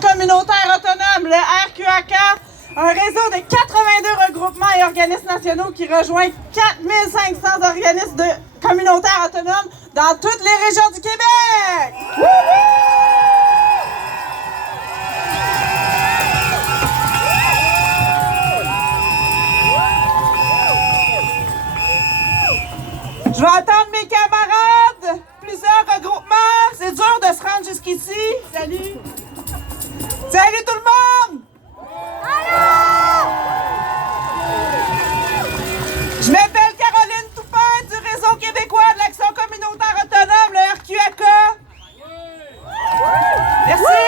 communautaire autonome, le RQAK, un réseau de 82 regroupements et organismes nationaux qui rejoint 4500 organismes communautaires autonomes dans toutes les régions du Québec. Je vais attendre mes camarades, plusieurs regroupements. C'est dur de se rendre jusqu'ici. Salut! Salut tout le monde! Allô! Je m'appelle Caroline Toupin du Réseau québécois de l'Action communautaire autonome, le RQAK. Merci!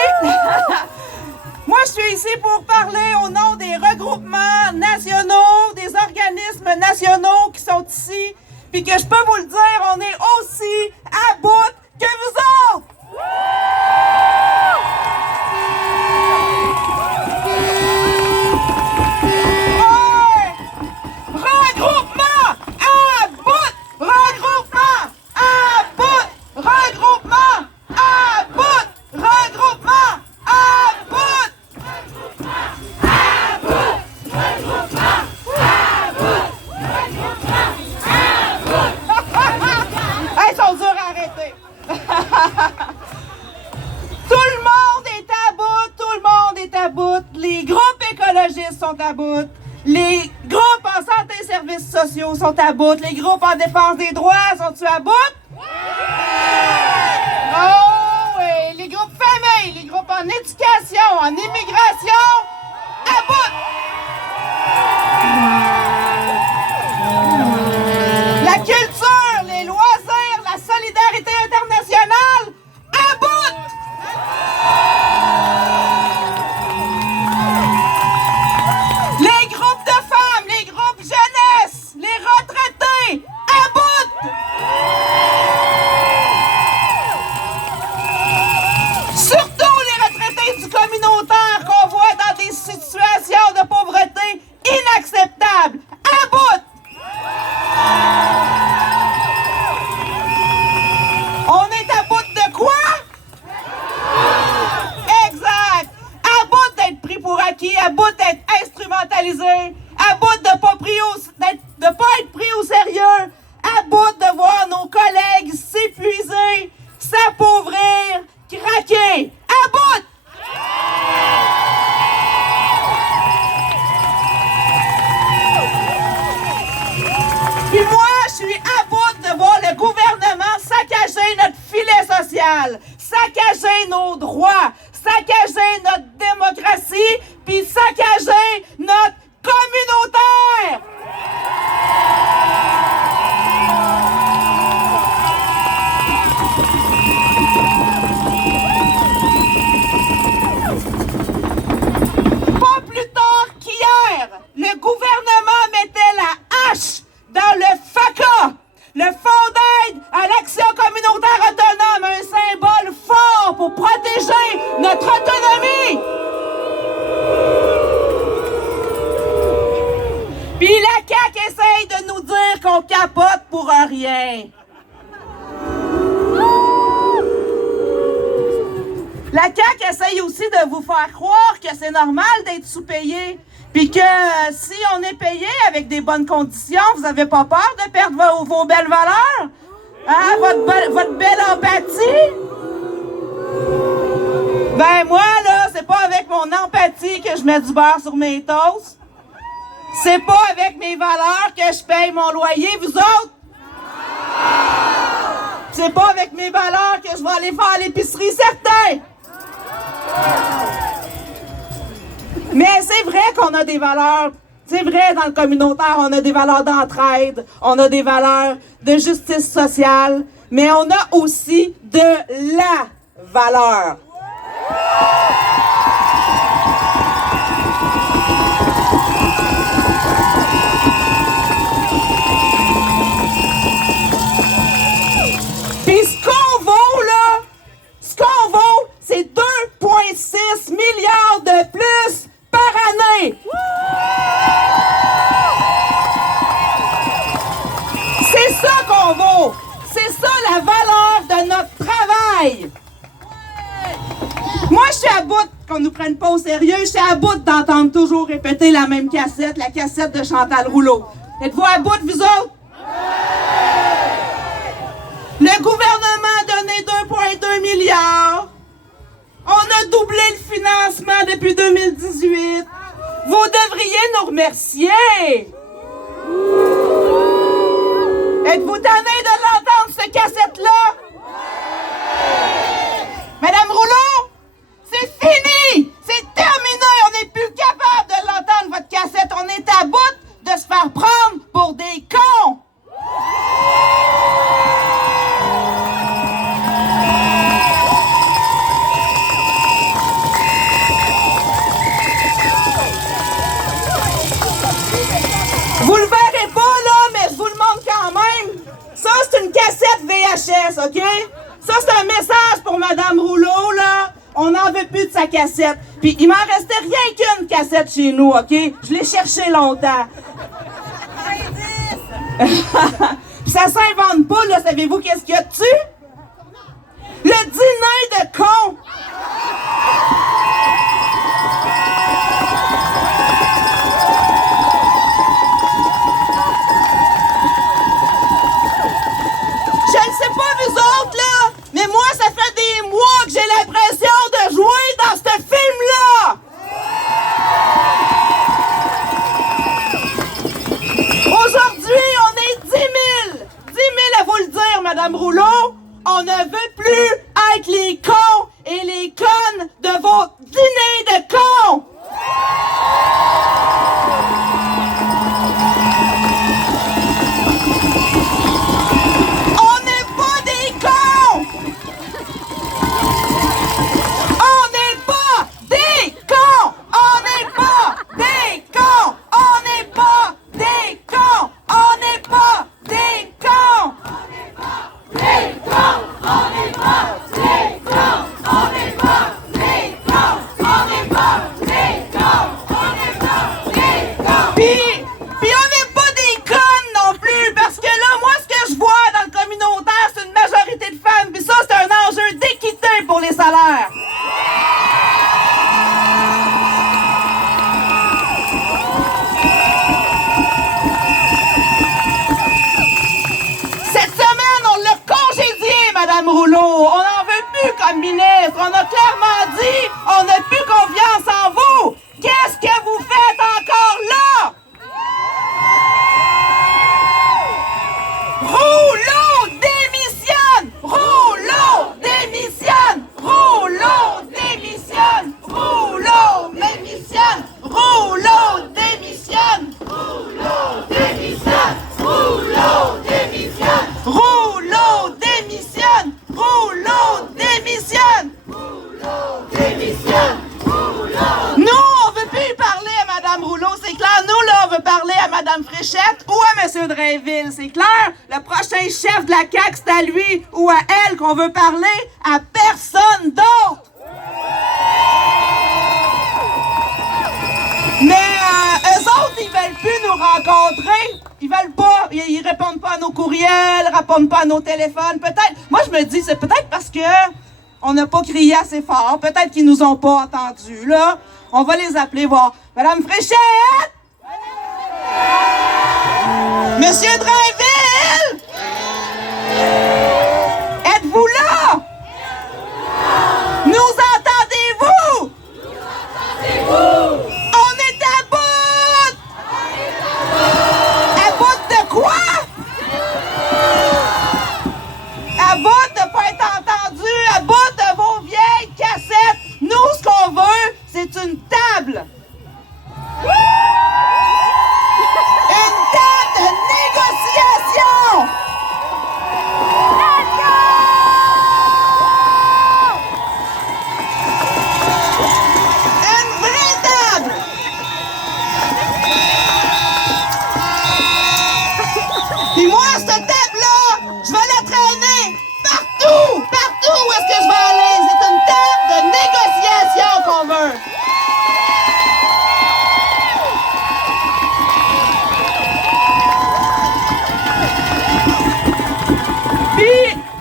Moi, je suis ici pour parler au nom des regroupements nationaux, des organismes nationaux qui sont ici. Puis que je peux vous le dire, on est aussi à bout que vous autres! Ouais! Regroupement à bout! Regroupement à bout! Regroupement à bout! Regroupement à bout! Regroupement à bout! Regroupement à bout! Ils sont durs à arrêter. Tout le monde est à bout, tout le monde est à bout. Les groupes écologistes sont à bout. Les groupes en santé et services sociaux sont à bout. Les groupes en défense des droits sont-ils à bout? Oh oui, les groupes familles, les groupes en éducation, en immigration, à bout. La culture, les loisirs, la solidarité internationale, à bout! Les groupes de femmes, les groupes jeunesse, les retraités, à bout! Surtout les retraités du communautaire qu'on voit dans des situations de pauvreté inacceptables, à bout! On est à bout de quoi? Exact! À bout d'être pris pour acquis, à bout d'être instrumentalisé, à bout de pas être pris au sérieux, à bout de voir nos collègues s'épuiser, s'appauvrir, craquer, à bout! Puis moi, je suis à bout de voir le gouvernement saccager notre filet social, saccager nos droits, saccager notre démocratie, puis saccager notre communautaire! Pas plus tard qu'hier, le gouvernement mettait la hache dans le FACA, le Fonds d'aide à l'action communautaire autonome, un symbole fort pour protéger notre autonomie. Puis la CAQ essaye de nous dire qu'on capote pour un rien. La CAQ essaye aussi de vous faire croire que c'est normal d'être sous-payé. Puis que si on est payé avec des bonnes conditions, vous avez pas peur de perdre vos belles valeurs? Hein? Votre belle empathie? Ben moi, là, c'est pas avec mon empathie que je mets du beurre sur mes toasts. C'est pas avec mes valeurs que je paye mon loyer, vous autres? C'est pas avec mes valeurs que je vais aller faire l'épicerie, certain! Mais c'est vrai qu'on a des valeurs. C'est vrai, dans le communautaire, on a des valeurs d'entraide, on a des valeurs de justice sociale, mais on a aussi de la valeur. Puis ce qu'on vaut, là, c'est 2,6 milliards de plus par année. C'est ça qu'on vaut. C'est ça la valeur de notre travail. qu'on nous prenne pas au sérieux. J'étais à bout d'entendre toujours répéter la même cassette, la cassette de Chantal Rouleau. Êtes-vous à bout de vous autres? Le gouvernement a donné 2,2 milliards. On a doublé le financement depuis 2018. Vous devriez nous remercier. Êtes-vous tanné de l'entendre, cette cassette-là? Madame Rouleau, c'est fini! C'est terminé! On n'est plus capable de l'entendre, votre cassette. On est à bout de se faire prendre pour des cons! Vous le verrez pas, là, mais je vous le montre quand même. Ça, c'est une cassette VHS, OK? Ça, c'est un message pour Madame Rouleau, là. On n'en veut plus de sa cassette. Puis, il m'en restait rien qu'une cassette chez nous, OK? Je l'ai cherché longtemps. Puis ça s'invente pas, là. Savez-vous qu'est-ce qu'il y a dessus? Le dîner de con! Je ne sais pas vous autres, là, mais moi, ça fait des mois que j'ai l'impression de jouer dans ce film-là! Aujourd'hui, on est 10 000! 10 000 à vous le dire, Madame Rouleau! On ne veut plus être les cons et les connes de vos dîners de cons! Chef de la CAQ, c'est à lui ou à elle qu'on veut parler, à personne d'autre. Mais eux autres, ils veulent plus nous rencontrer. Ils veulent pas, ils répondent pas à nos courriels, répondent pas à nos téléphones. Peut-être, moi je me dis, c'est peut-être parce que on n'a pas crié assez fort. Peut-être qu'ils nous ont pas entendus, là. On va les appeler voir. Madame Fréchette! Monsieur Drainville! Êtes-vous là? Nous entendez-vous? On est à bout! À bout de quoi? À bout de pas être entendu, à bout de vos vieilles cassettes. Nous, ce qu'on veut, c'est une table. Une table de négociation! Une vraie table! Puis moi, cette table-là, je vais la traîner partout! Partout où est-ce que je vais aller! C'est une table de négociation qu'on veut!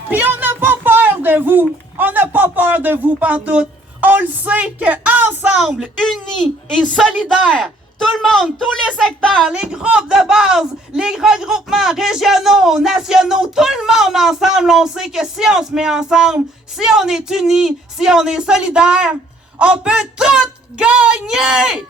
Puis on n'a pas peur de vous. On n'a pas peur de vous, pantoute. On le sait qu'en ensemble, unis et solidaires, tout le monde, tous les secteurs, les groupes de base, les regroupements régionaux, nationaux, tout le monde ensemble, on sait que si on se met ensemble, si on est unis, si on est solidaires, on peut tout gagner!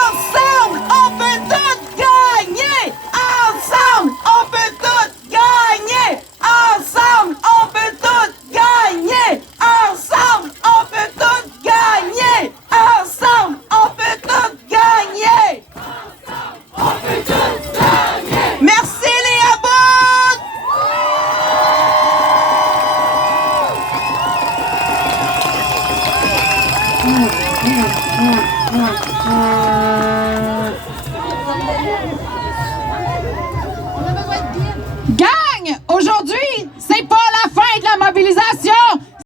Ensemble, on peut tout gagner! Ensemble, on peut tout gagner! Ensemble, on peut tout gagner! Ensemble, on peut tout gagner! Ensemble, on peut tout gagner! Ensemble, on peut tout gagner! Merci les Abouts!